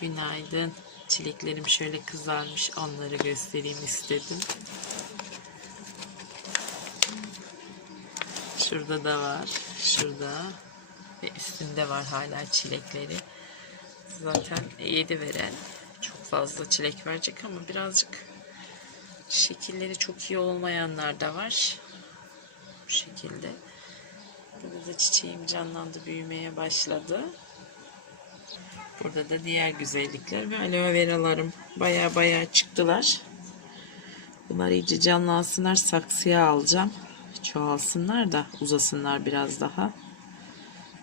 Günaydın. Çileklerim şöyle kızarmış. Onları göstereyim istedim. Şurada da var. Şurada. Ve üstünde var hala çilekleri. Zaten yedi veren çok fazla çilek verecek ama birazcık şekilleri çok iyi olmayanlar da var. Bu şekilde. Burada da çiçeğim canlandı, büyümeye başladı. Burada da diğer güzellikler ve aloe veralarım baya baya çıktılar. Bunlar iyice canlansınlar. Saksıya alacağım. Çoğalsınlar da uzasınlar biraz daha.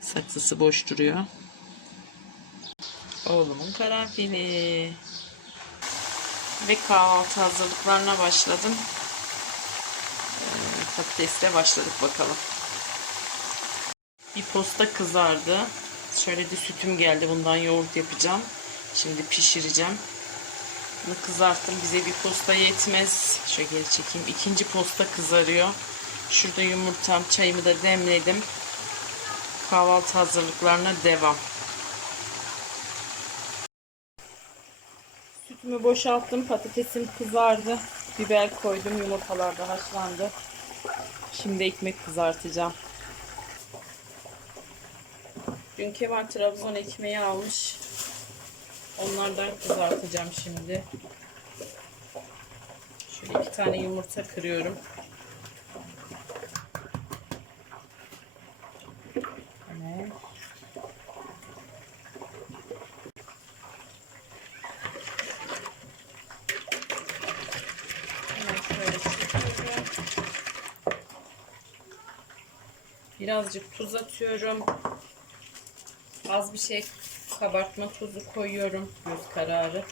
Saksısı boş duruyor. Oğlumun karanfili. Ve kahvaltı hazırlıklarına başladım. Ee, patatesle başladık bakalım. Bir posta kızardı. Şöyle de sütüm geldi. Bundan yoğurt yapacağım. Şimdi pişireceğim. Bunu kızarttım. Bize bir posta yetmez. Şöyle geri çekeyim. İkinci posta kızarıyor. Şurada yumurtam, çayımı da demledim. Kahvaltı hazırlıklarına devam. Sütümü boşalttım. Patatesim kızardı. Biber koydum. Yumurtalar da haşlandı. Şimdi ekmek kızartacağım. Dün Kemal Trabzon ekmeği almış. Onlardan kızartacağım şimdi. Şöyle iki tane yumurta kırıyorum. Birazcık tuz atıyorum. Az bir şey kabartma tuzu koyuyorum. Göz kararı.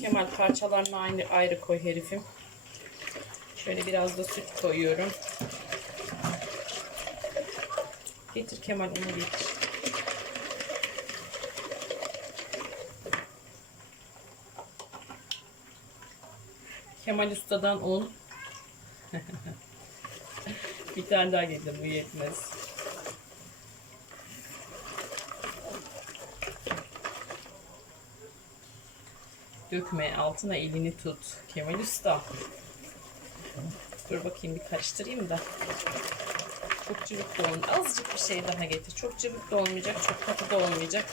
Kemal parçalarını aynı ayrı koy herifim. Şöyle biraz da süt koyuyorum. Getir Kemal onu getir. Kemal Usta'dan un. Bir tane daha getir bu yetmez. Dökme altına elini tut. Kemal Usta. Dur bakayım bir karıştırayım da. Çok cıvık da olmayacak. Azıcık bir şey daha getir. Çok cıvık da olmayacak. Çok katı da olmayacak.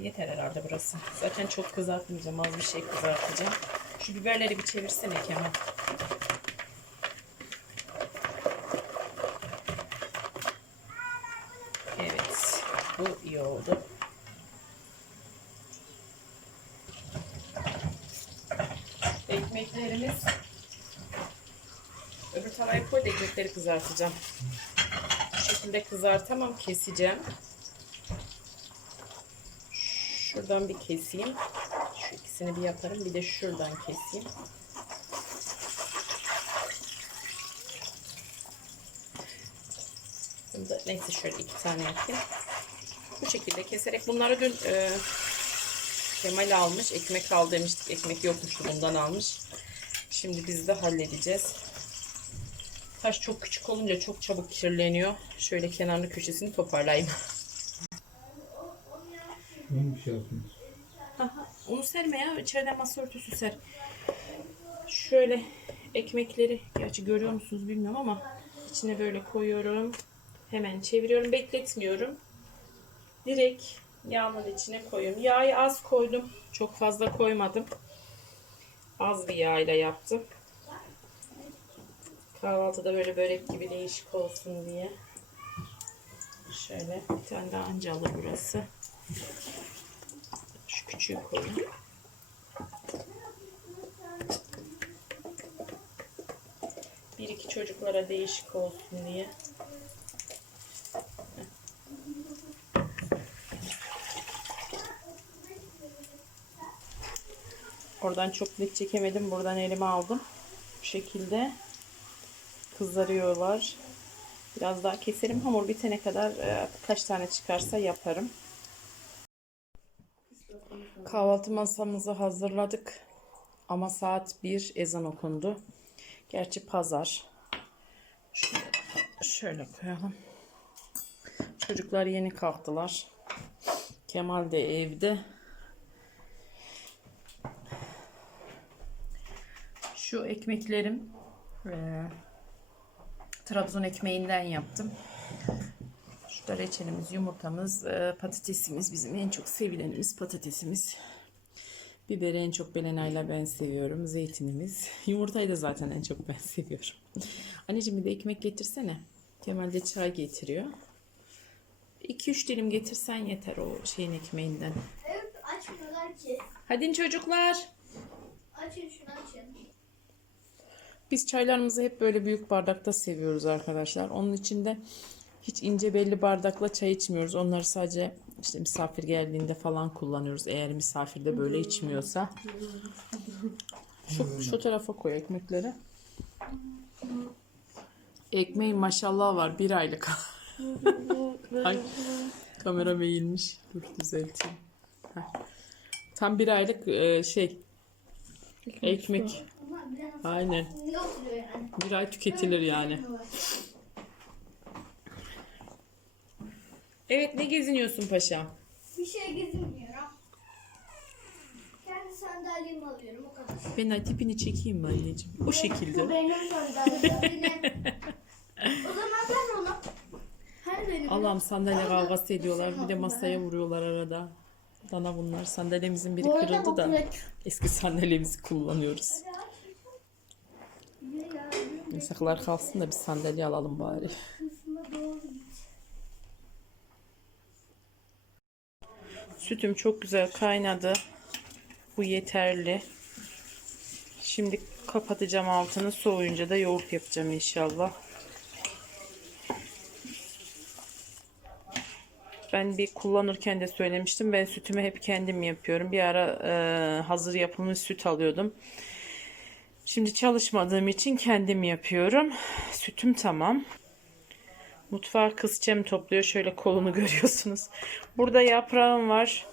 Yeter herhalde burası. Zaten çok kızartmayacağım. Az bir şey kızartacağım. Şu biberleri bir çevirsene Kemal. Evet. Bu iyi oldu. Ekmeklerimiz öbür tavaya koy da ekmekleri kızartacağım. Bu şekilde kızartamam. Keseceğim. Şuradan bir keseyim. İkisini bir yaparım. Bir de şuradan keseyim. Bunda, neyse şöyle iki tane yapayım. Bu şekilde keserek bunları dün e, Kemal almış. Ekmek al demiştik. Ekmek yokmuştu bundan almış. Şimdi biz de halledeceğiz. Taş çok küçük olunca çok çabuk kirleniyor. Şöyle kenarlı köşesini toparlayayım. Şey yaptınız. Onu serme ya. İçeriden masa örtüsü ser. Şöyle ekmekleri, gerçi görüyor musunuz bilmiyorum ama içine böyle koyuyorum. Hemen çeviriyorum. Bekletmiyorum. Direkt yağların içine koyuyorum. Yağı az koydum. Çok fazla koymadım. Az bir yağ ile yaptım. Kahvaltıda böyle börek gibi değişik olsun diye. Şöyle bir tane daha anca alır burası. Şu küçüğü koyayım. Bir iki çocuklara değişik olsun diye. Oradan çok net çekemedim. Buradan elime aldım. Bu şekilde kızarıyorlar. Biraz daha keserim. Hamur bitene kadar e, kaç tane çıkarsa yaparım. Kahvaltı masamızı hazırladık. Ama saat 1 ezan okundu. Gerçi pazar. Şöyle, koyalım. Çocuklar yeni kalktılar. Kemal de evde. Şu ekmeklerim eee, Trabzon ekmeğinden yaptım. Şurada reçelimiz, yumurtamız, eee, patatesimiz bizim en çok sevilenimiz patatesimiz. Biberi en çok Belenay'la ben seviyorum. Zeytinimiz. Yumurtayı da zaten en çok ben seviyorum. Anneciğim bir de ekmek getirsene. Kemal de çay getiriyor. 2-3 dilim getirsen yeter o şeyin ekmeğinden. Evet açmıyorlar ki. Hadi çocuklar. Açın şunu açın. Biz çaylarımızı hep böyle büyük bardakta seviyoruz arkadaşlar. Onun için de hiç ince belli bardakla çay içmiyoruz. Onları sadece işte misafir geldiğinde falan kullanıyoruz. Eğer misafir de böyle içmiyorsa. Şu, şu tarafa koy ekmekleri. Ekmeğin maşallah var bir aylık. Ay, kamera eğilmiş. Dur düzelteyim. Heh. Tam bir aylık e, şey ekmek. Aynen. Bir ay tüketilir yani. Evet ne geziniyorsun paşam? Bir şey gezinmiyorum. Kendi sandalyemi alıyorum o kadar. Ben tipini çekeyim mi anneciğim? Bu şekilde. Benim sandalyem. benim. o zaman ben onu. Her benim. Allah'ım sandalye kavgası ediyorlar. Bir de masaya vuruyorlar arada. Dana bunlar. Sandalyemizin biri Bu arada kırıldı bu da pratik. eski sandalyemizi kullanıyoruz. Ya, ya, Yasaklar kalsın da bir sandalye alalım bari. kısmına doğru Sütüm çok güzel kaynadı. Bu yeterli. Şimdi kapatacağım altını. Soğuyunca da yoğurt yapacağım inşallah. Ben bir kullanırken de söylemiştim. Ben sütümü hep kendim yapıyorum. Bir ara e, hazır yapılmış süt alıyordum. Şimdi çalışmadığım için kendim yapıyorum. Sütüm tamam. Mutfağı kısacağım topluyor. Şöyle kolunu görüyorsunuz. Burada yaprağım var.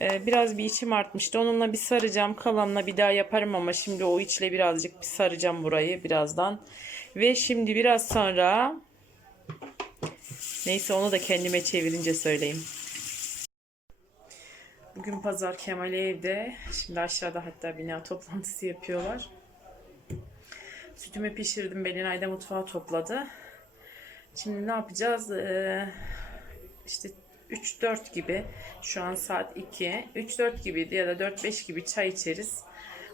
Ee, biraz bir içim artmıştı. Onunla bir saracağım. Kalanla bir daha yaparım ama şimdi o içle birazcık bir saracağım burayı birazdan. Ve şimdi biraz sonra neyse onu da kendime çevirince söyleyeyim. Bugün pazar Kemal evde. Şimdi aşağıda hatta bina toplantısı yapıyorlar. Sütümü pişirdim. Belinay da mutfağı topladı. Şimdi ne yapacağız? Ee, işte 3-4 gibi şu an saat 2 3-4 gibi ya da 4-5 gibi çay içeriz.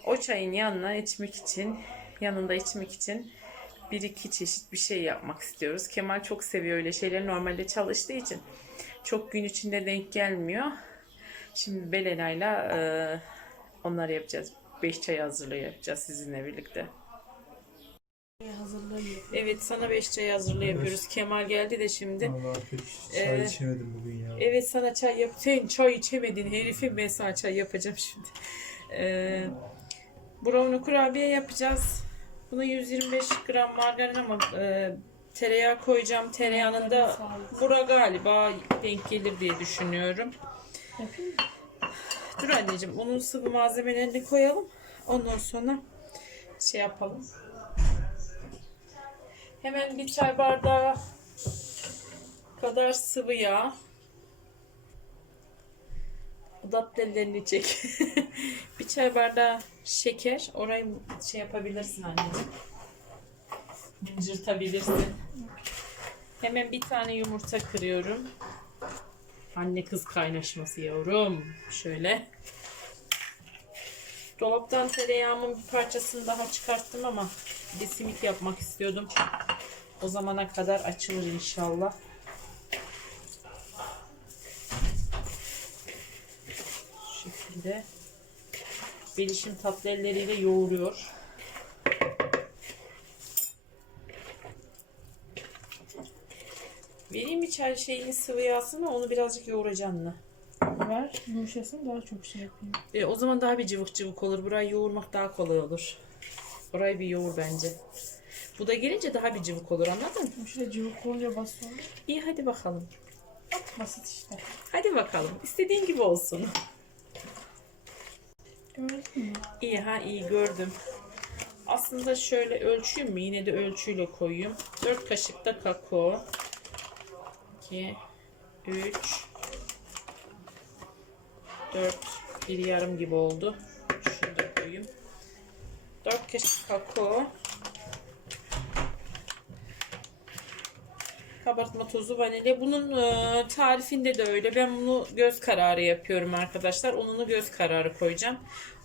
O çayın yanına içmek için yanında içmek için bir iki çeşit bir şey yapmak istiyoruz. Kemal çok seviyor öyle şeyleri normalde çalıştığı için çok gün içinde denk gelmiyor. Şimdi Belena'yla e, onları yapacağız. 5 çay hazırlığı yapacağız sizinle birlikte. Evet sana 5 çay hazırlığı yapıyoruz. Kemal geldi de şimdi. Vallahi pek çay Ee, içemedim bugün ya. Evet sana çay yap. Sen çay içemedin herifim ben sana çay yapacağım şimdi. Ee, brownie kurabiye yapacağız. Buna 125 gram margarin ama e, tereyağı koyacağım. Tereyağının da bura galiba denk gelir diye düşünüyorum. Dur anneciğim onun sıvı malzemelerini koyalım. Ondan sonra şey yapalım. Hemen bir çay bardağı kadar sıvı yağ. Udat ellerini bir çay bardağı şeker. Orayı şey yapabilirsin anneciğim. Cırtabilirsin. Hemen bir tane yumurta kırıyorum. Anne kız kaynaşması yavrum. Şöyle. Dolaptan tereyağımın bir parçasını daha çıkarttım ama bir simit yapmak istiyordum. O zamana kadar açılır inşallah. Şu şekilde. Belişim tatlı elleriyle yoğuruyor. Vereyim mi çay şeyini sıvı yağsını onu birazcık yoğuracaksın mı? Ver, yumuşasın daha çok şey yapayım. E, o zaman daha bir cıvık cıvık olur. Burayı yoğurmak daha kolay olur. Orayı bir yoğur bence. Bu da gelince daha bir cıvık olur anladın mı? Şöyle cıvık olunca basıyor. İyi hadi bakalım. Basit işte. Hadi bakalım. İstediğin gibi olsun. Gördün mü? İyi ha iyi gördüm. Aslında şöyle ölçeyim mi? Yine de ölçüyle koyayım. 4 kaşık da kakao. 2 3 4 bir yarım gibi oldu. Şunu da koyayım. 4 kaşık kakao. Kabartma tozu, vanilya. Bunun e, tarifinde de öyle. Ben bunu göz kararı yapıyorum arkadaşlar. Ununu göz kararı koyacağım.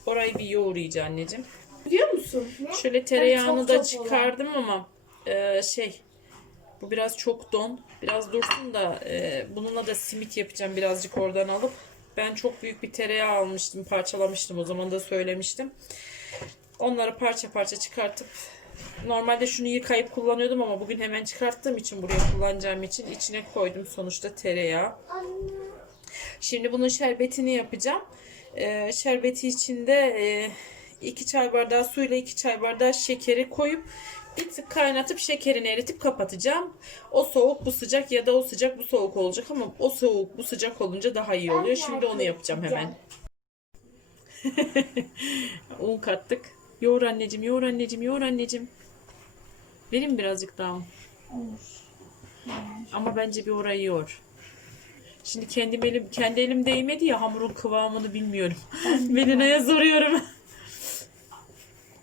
Orayı bir yoğuracağım anneciğim. Biliyor musun? Ne? Şöyle tereyağını çok da çok çıkardım ama e, şey bu biraz çok don. Biraz dursun da e, bununla da simit yapacağım birazcık oradan alıp. Ben çok büyük bir tereyağı almıştım, parçalamıştım o zaman da söylemiştim. Onları parça parça çıkartıp normalde şunu yıkayıp kullanıyordum ama bugün hemen çıkarttığım için buraya kullanacağım için içine koydum sonuçta tereyağı. Şimdi bunun şerbetini yapacağım. Ee, şerbeti içinde e, 2 çay bardağı suyla 2 çay bardağı şekeri koyup bir tık kaynatıp şekerini eritip kapatacağım. O soğuk bu sıcak ya da o sıcak bu soğuk olacak ama o soğuk bu sıcak olunca daha iyi oluyor. Şimdi onu yapacağım hemen. Un kattık. Yoğur anneciğim, yoğur anneciğim, yoğur anneciğim. Vereyim birazcık daha. Olur. Ama bence bir orayı yoğur. Şimdi kendi elim, kendi elim değmedi ya hamurun kıvamını bilmiyorum. Belina'ya soruyorum.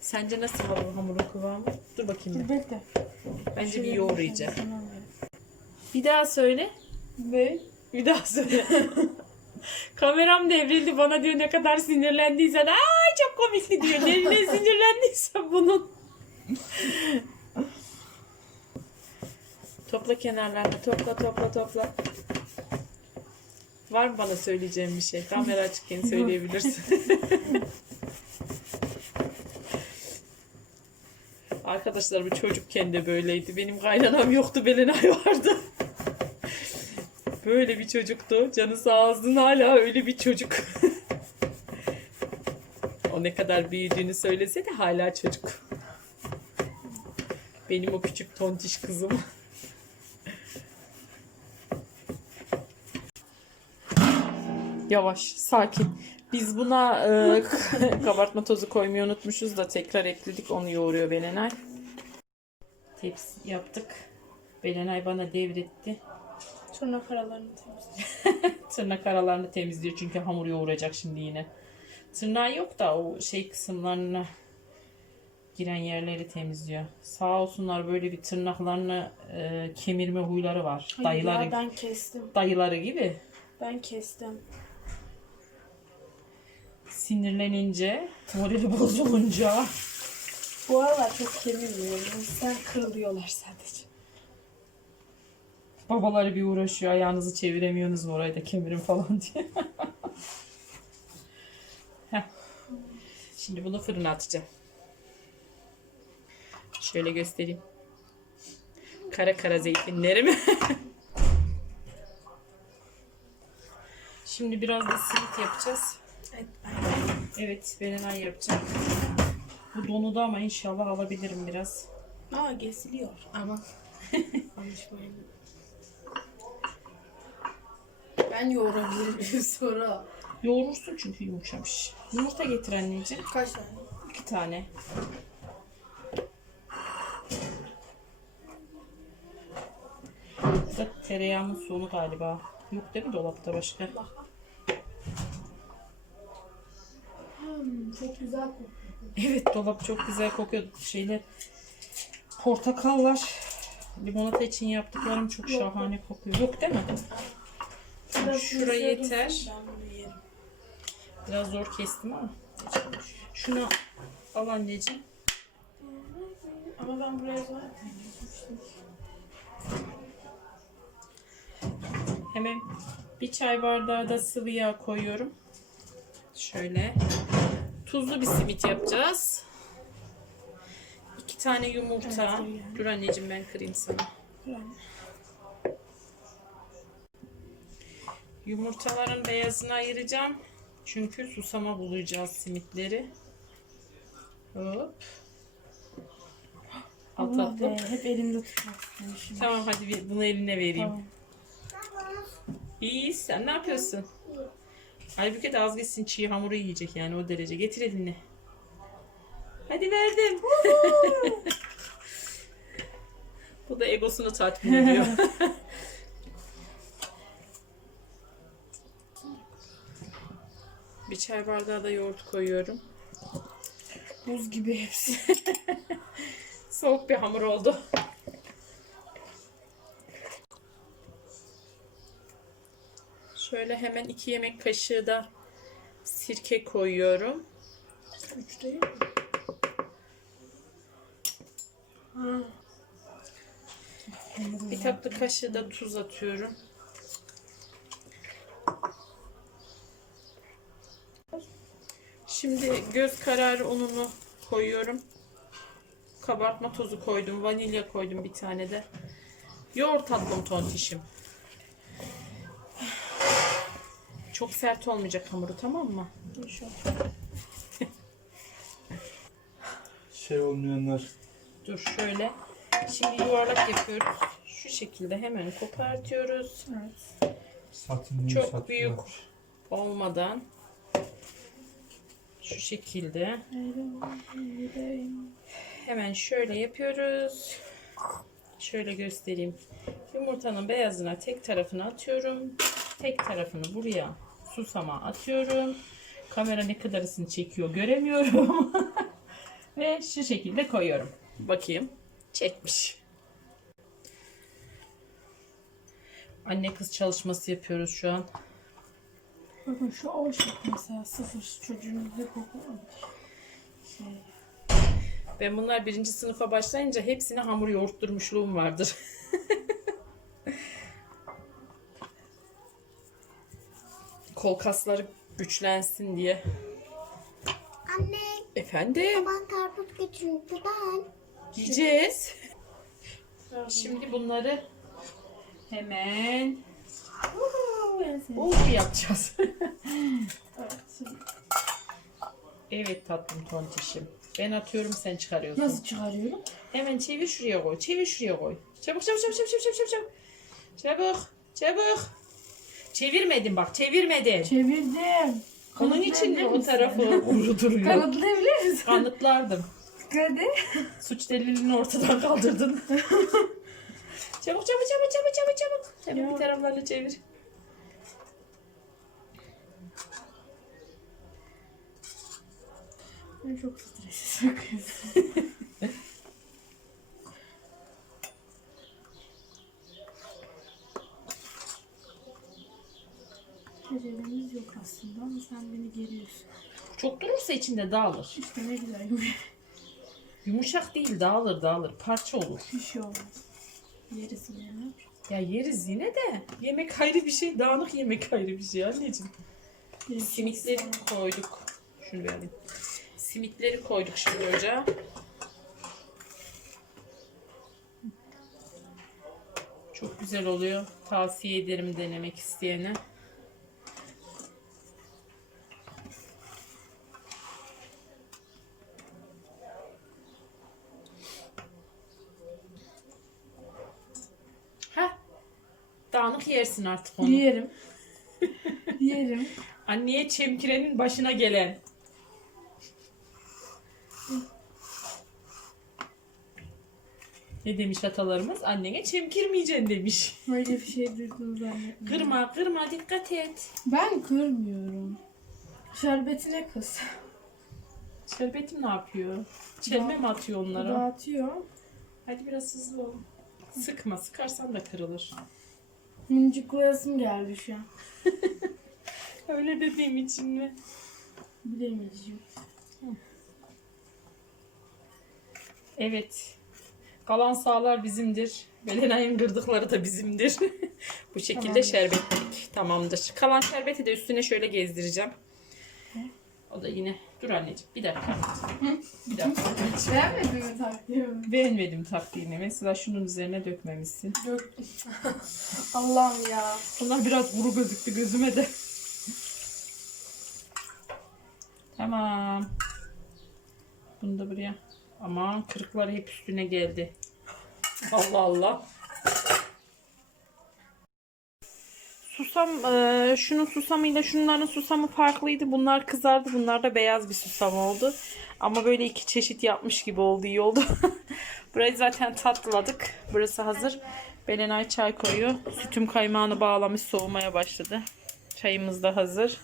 Sence nasıl hamur, hamurun kıvamı? Dur bakayım bir. Bekle. Bence bir yoğur iyice. Tamam. Bir daha söyle. Ve Bir daha söyle. Kameram devrildi bana diyor ne kadar sinirlendiysen. Ay çok komikti diyor. Nerine sinirlendiysen bunun. topla kenarlarını topla topla topla. Var mı bana söyleyeceğim bir şey? Kamera açıkken söyleyebilirsin. Arkadaşlar bu çocukken de böyleydi. Benim kaynanam yoktu, Belenay vardı. Böyle bir çocuktu. Canı sağ olsun hala öyle bir çocuk. o ne kadar büyüdüğünü söylese de hala çocuk. Benim o küçük tontiş kızım. Yavaş, sakin. Biz buna e, kabartma tozu koymayı unutmuşuz da tekrar ekledik. Onu yoğuruyor Belenay. Tepsi yaptık. Belenay bana devretti. Tırnak aralarını temizle. Tırnak aralarını temizliyor çünkü hamur yoğuracak şimdi yine. Tırnağı yok da o şey kısımlarına giren yerleri temizliyor. Sağ olsunlar böyle bir tırnaklarını e, kemirme huyları var. Hayır dayıları ya, ben kestim. dayıları gibi Ben kestim. sinirlenince, morali bozulunca Bu aralar çok kemirmiyorum. Sen kırılıyorlar sadece. Babaları bir uğraşıyor. Ayağınızı çeviremiyorsunuz mu orayı da kemirin falan diye. Şimdi bunu fırına atacağım. Şöyle göstereyim. Kara kara zeytinlerimi. Şimdi biraz da simit yapacağız. Evet, Evet, Berenay yapacağım. Bu donudu ama inşallah alabilirim biraz. Aa kesiliyor. Ama. Konuşmayın. Ben yoğurabilirim sonra. Yoğurursun çünkü yumuşamış. Yumurta getir anneciğim. Kaç tane? İki tane. Bu da tereyağının sonu galiba. Yok değil mi dolapta başka? Hmm, çok güzel kokuyor. Evet dolap çok güzel kokuyor. Şeyler portakallar. Limonata için yaptıklarım çok şahane kokuyor. Yok değil mi? Biraz şuraya yeter. Biraz zor kestim ama. Şunu al anneciğim. Ama ben buraya zaten. Hemen bir çay bardağı da sıvı yağ koyuyorum. Şöyle. Tuzlu bir simit yapacağız. İki tane yumurta. Dur anneciğim ben kırayım sana. Yani. Yumurtaların beyazını ayıracağım. Çünkü susama bulayacağız simitleri. Hop. Tatlım. be, hep elimde şimdi. Tamam hadi bir- bunu eline vereyim. Tamam. İyi sen ne yapıyorsun? Aybüke de az gitsin çiğ hamuru yiyecek yani o derece. Getir elini. Hadi verdim. Bu da egosunu tatmin ediyor. Bir çay bardağı da yoğurt koyuyorum. Buz gibi hepsi. Soğuk bir hamur oldu. Şöyle hemen iki yemek kaşığı da sirke koyuyorum. Üç değil mi? Bir tatlı kaşığı da tuz atıyorum. Şimdi göz kararı ununu koyuyorum. Kabartma tozu koydum. Vanilya koydum bir tane de. Yoğurt attım tontişim. Çok sert olmayacak hamuru tamam mı? İnşallah. Şey olmayanlar Dur şöyle. Şimdi yuvarlak yapıyoruz. Şu şekilde hemen kopartıyoruz. Evet. satın Çok satıyorlar. büyük. Olmadan şu şekilde hemen şöyle yapıyoruz. Şöyle göstereyim. Yumurtanın beyazına tek tarafını atıyorum. Tek tarafını buraya susama atıyorum. Kamera ne kadarısını çekiyor göremiyorum. Ve şu şekilde koyuyorum. Bakayım. Çekmiş. Anne kız çalışması yapıyoruz şu an. Bakın şu o şık mesela sıfır çocuğunuzda koklamamış. Şey, Ben bunlar birinci sınıfa başlayınca hepsine hamur yoğurtturmuşluğum vardır. Kol kasları güçlensin diye. Anne Efendim? ben karpuz götürdü ben. Yiyeceğiz. Şimdi bunları hemen ben seni- bol yapacağız. Evet. evet tatlım tontişim. Ben atıyorum sen çıkarıyorsun. Nasıl çıkarıyorum? Hemen çevir şuraya koy. Çevir şuraya koy. Çabuk çabuk çabuk çabuk çabuk çabuk çabuk. Çabuk çabuk. Çevirmedim bak çevirmedim. Çevirdim. Onun için mi o tarafı kuru duruyor? Kanıtlayabilir misin? Kanıtlardım. Hadi. Suç delilini ortadan kaldırdın. çabuk çabuk çabuk çabuk çabuk çabuk. Çabuk Ya. bir taraflarını çevir. Ben çok stresi sokuyorsun. Acelemiz yok aslında ama sen beni geriyorsun. Çok durursa içinde dağılır. İşte ne güzel yumuş- Yumuşak değil dağılır dağılır. Parça olur. bir şey olmaz. Yeriz yine. Ya yeriz yine de. Yemek ayrı bir şey. Dağınık yemek ayrı bir şey anneciğim. Simitleri koyduk. Şunu verelim. Simitleri koyduk şimdi ocağa. Çok güzel oluyor. Tavsiye ederim denemek isteyene. Heh. Dağınık yersin artık onu. Yerim. Yerim. Anneye çemkirenin başına gelen. Ne demiş atalarımız? Annene çemkirmeyeceksin demiş. Böyle bir şey duydum zannetmiyorum. Kırma kırma dikkat et. Ben kırmıyorum. Şerbetine kız. Şerbetim ne yapıyor? Çelme mi atıyor onlara? Dağıtıyor. Hadi biraz hızlı ol. Sıkma sıkarsan da kırılır. Minicik koyasım geldi şu an. Öyle dediğim için mi? Bilemeyeceğim. Evet. Kalan sağlar bizimdir. Belenay'ın kırdıkları da bizimdir. Bu şekilde Tamamdır. şerbetlik. Tamamdır. Kalan şerbeti de üstüne şöyle gezdireceğim. O da yine... Dur anneciğim bir dakika. Bir dakika. Beğenmedin mi taktiğimi? Beğenmedim taktiğini. Mesela şunun üzerine dökmemişsin. Yok. Allah'ım ya. Bunlar biraz kuru gözüktü gözüme de. Tamam. Bunu da buraya. Aman kırıklar hep üstüne geldi. Allah Allah. Su susam e, şunun susamıyla şunların susamı farklıydı. Bunlar kızardı. Bunlar da beyaz bir susam oldu. Ama böyle iki çeşit yapmış gibi oldu. iyi oldu. Burayı zaten tatlıladık. Burası hazır. Belenay çay koyuyor. Sütüm kaymağını bağlamış soğumaya başladı. Çayımız da hazır.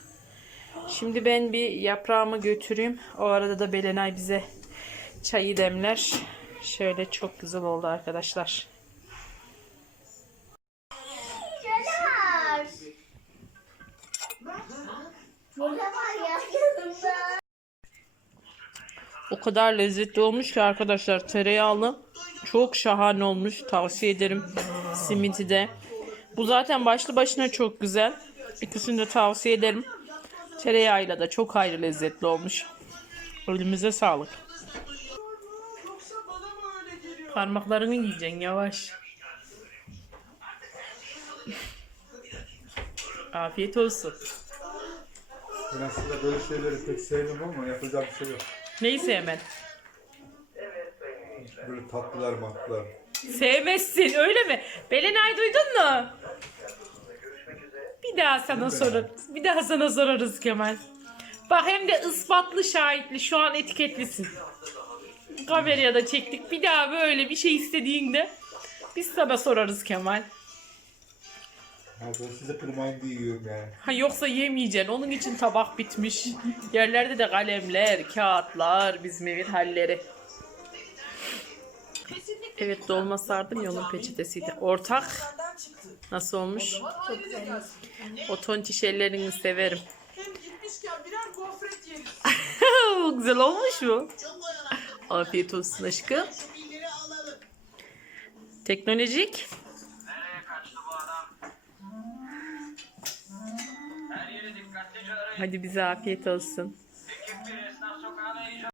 Şimdi ben bir yaprağımı götüreyim. O arada da Belenay bize çayı demler. Şöyle çok güzel oldu arkadaşlar. O kadar lezzetli olmuş ki arkadaşlar tereyağlı çok şahane olmuş tavsiye ederim simiti de. Bu zaten başlı başına çok güzel. İkisini de tavsiye ederim. Tereyağıyla da çok ayrı lezzetli olmuş. Ölümüze sağlık. Parmaklarını yiyeceksin yavaş. Afiyet olsun. Ben aslında böyle şeyleri pek sevmem ama yapacak bir şey yok. Neyse hemen. Böyle tatlılar matlılar. Sevmezsin öyle mi? Belenay duydun mu? Bir daha sana sorarız. Bir daha sana sorarız Kemal. Bak hem de ispatlı şahitli şu an etiketlisin. Kameraya da çektik. Bir daha böyle bir şey istediğinde biz sana sorarız Kemal. Ha ben size kırmayın diye yiyorum yani. Ha yoksa yemeyeceksin. Onun için tabak bitmiş. Yerlerde de kalemler, kağıtlar, bizim evin halleri. Evet dolma sardım ya onun peçetesiydi. Ortak. Nasıl olmuş? O tontiş ellerini severim. Hem gitmişken birer gofret yeriz. Güzel olmuş mu? Afiyet olsun aşkım. Teknolojik. Hadi bize afiyet olsun.